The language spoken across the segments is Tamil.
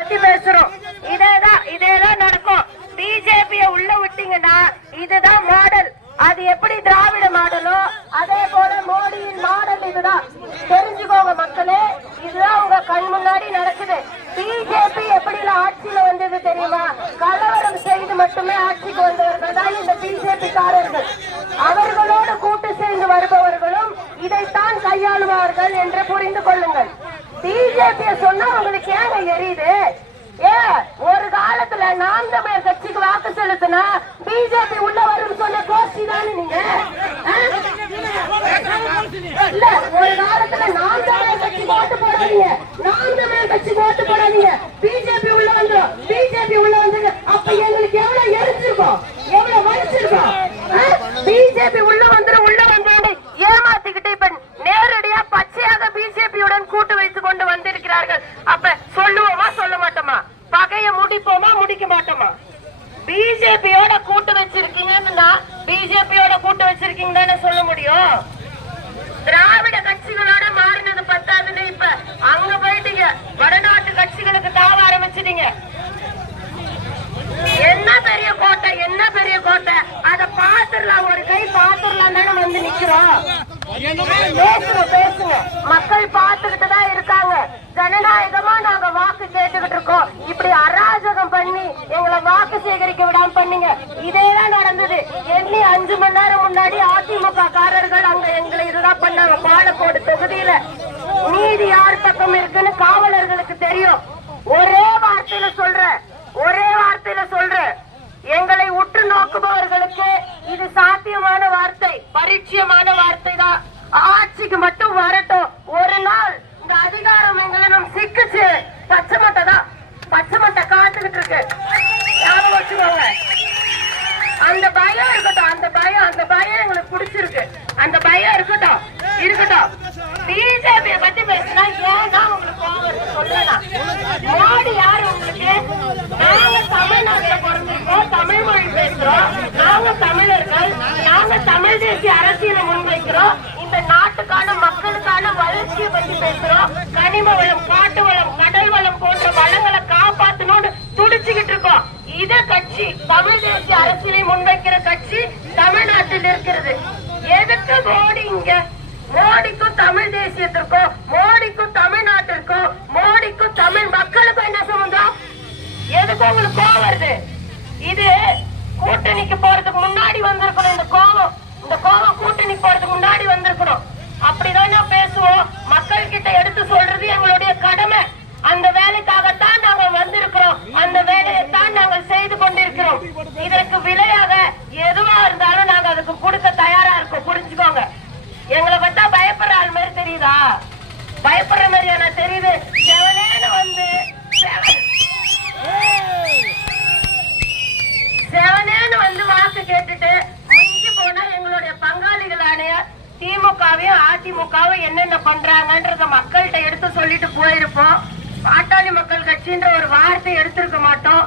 பத்தி பேசுறோம் இதேதான் இதேதான் நடக்கும். பிஜேபிய உள்ள விட்டீங்கன்னா இதுதான் மாடல். அது எப்படி திராவிட மாடலோ அதே போல மோடியின் மாடல் இதுதான். தெரிஞ்சுக்கோங்க மக்களே இதுதான் உங்க கண் முன்னாடி நடக்குது. பிஜேபி எப்படி ஆட்சியில வந்தது தெரியுமா? கலவரம் செய்து மட்டுமே ஆட்சிக்கு வந்தவர்கள் தான் இந்த பிஜேபி காரர்கள் அவர்களோடு கூட்டு சேர்ந்து வருபவர்களும் இதை கையாளுவார்கள் என்று புரிந்து கொள்ளுங்கள். பிஜேபி சொன்னா உங்களுக்கு ஏங்க எரியுது? ஏ ஒரு காலத்துல நாம் தமிழர் கட்சிக்கு வாக்கு செலுத்தினா பிஜேபி உள்ள வரும் சொன்ன கோஷ்டி தானே நீங்க? இல்ல ஒரு காலத்துல நாம் தமிழர் கட்சி ஓட்டு போடாதீங்க. நாம் தமிழர் கட்சி ஓட்டு போடாதீங்க. பிஜேபி உள்ள வந்துடும் பிஜேபி உள்ள வந்து அப்ப எங்களுக்கு எவ்வளவு எரிச்சிருக்கோம்? எவ்வளவு வலிச்சிருக்கோம்? பிஜேபி உள்ள வந்துடும் உள்ள வந்து ஏமாத்திக்கிட்டு இப்ப கொண்டு அப்ப சொல்லுவோமா சொல்ல மாட்டோமா? பகைய முடிப்போமா முடிக்க மாட்டோமா? பிஜேபியோட கூட்டு வச்சிருக்கீங்கன்னா பிஜேபியோட கூட்டு வச்சிருக்கீங்கன்னு தானே சொல்ல முடியும். திராவிட கட்சிகளோட மாறினது பத்தாதுன்னு இப்ப அங்க போயிட்டீங்க. வடநாட்டு கட்சிகளுக்கு தாவ ஆரம்பிச்சிட்டீங்க. என்ன பெரிய கோட்டை என்ன பெரிய கோட்டை? அத பாத்துடலாம் ஒரு கை பாத்துடலாம் தானே வந்து நிக்கிறோம். பேசுங்க பேசுங்க மக்கள் பார்த்துக்கிட்டு தான் இருக்காங்க. ஜனநாயகமா நாங்க வாக்கு கேட்டுக்கிட்டு இருக்கோம். இப்படி அராஜகம் பண்ணி எங்களை வாக்கு சேகரிக்க விடாம பண்ணீங்க. இதேதான் நடந்தது. எண்ணி அஞ்சு மணி நேரம் முன்னாடி அதிமுக காரர்கள் அங்க எங்களை இதுதான் பண்ணாங்க. பாலக்கோடு தொகுதியில. நீதி யார் பக்கம் இருக்குன்னு காவலர்களுக்கு தெரியும். ஒரே வார்த்தையில சொல்றேன். ஒரே வார்த்தையில சொல்றேன். எங்களை உற்று நோக்குபவர்களுக்கு இது சாத்தியமான வார்த்தை பரிச்சயமான வார்த்தை தான் ஆட்சிக்கு மட்டும் வரட்டும். வச்சுக்கோங்க. அந்த பயம் இருக்கட்டும் அந்த பயம் அந்த பயம் எங்களுக்கு பிடிச்சிருக்கு. அந்த பயம் இருக்கட்டும் இருக்கட்டும். பிஜேபி பத்தி பேசினா ஏன்னா உங்களுக்கு கோவம் சொல்லலாம் மோடி யாரு உங்களுக்கு? நாங்க தமிழ்நாட்டுல பிறந்திருக்கோம் தமிழ் மொழி பேசுறோம். நாங்க தமிழர்கள் நாங்க தமிழ் தேசிய அரசியலை முன்வைக்கிறோம். இந்த நாட்டுக்கான மக்களுக்கான வளர்ச்சியை பத்தி பேசுறோம். கனிம வளம் காட்டு வளம் கட்சி தமிழ் தேசிய அரசியலை முன்வைக்கிற கட்சி தமிழ்நாட்டில் இருக்கிறது. எதுக்கு மோடி இங்க? மோடிக்கும் தமிழ் தேசியத்திற்கும் மோடிக்கும் தமிழ்நாட்டிற்கும் மோடிக்கும் தமிழ் மக்களுக்கும் என்ன சம்பந்தம்? எதுக்கு உங்களுக்கு கோவம் வருது? இது கூட்டணிக்கு போறதுக்கு முன்னாடி வந்திருக்கணும் இந்த கோவம். இந்த கோவம் கூட்டணி போறதுக்கு முன்னாடி வந்திருக்கணும். அப்படிதான் பேசுவோம். மக்கள் கிட்ட எடுத்து சொல்றது எங்களுடைய கடமை அந்த வேலைக்காகத்தான் நாங்கள் வந்திருக்கிறோம் அந்த வேலையை தான் நாங்கள் செய்து கொண்டிருக்கிறோம் இதற்கு விலையாக எதுவா இருந்தாலும் நாங்க அதுக்கு கொடுக்க தயாரா இருக்கோம். புரிஞ்சுக்கோங்க. எங்களை பார்த்தா பயப்படுற ஆள் மாதிரி தெரியுதா? பயப்படுற மாதிரி எனக்கு தெரியுது. செவனேன்னு வந்து செவனேன்னு வந்து வாக்கு கேட்டுட்டு மிஞ்சி போனா எங்களுடைய பங்காளிகளான திமுகவையும் அதிமுகவும் என்னென்ன பண்றாங்கன்றத மக்கள்கிட்ட எடுத்து சொல்லிட்டு போயிருப்போம். பாட்டாளி மக்கள் கட்சின்ற ஒரு வார்த்தை எடுத்திருக்க மாட்டோம்.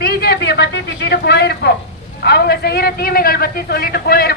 பிஜேபியை பத்தி திட்டிட்டு போயிருப்போம். அவங்க செய்யற தீமைகள் பத்தி சொல்லிட்டு போயிருப்போம்.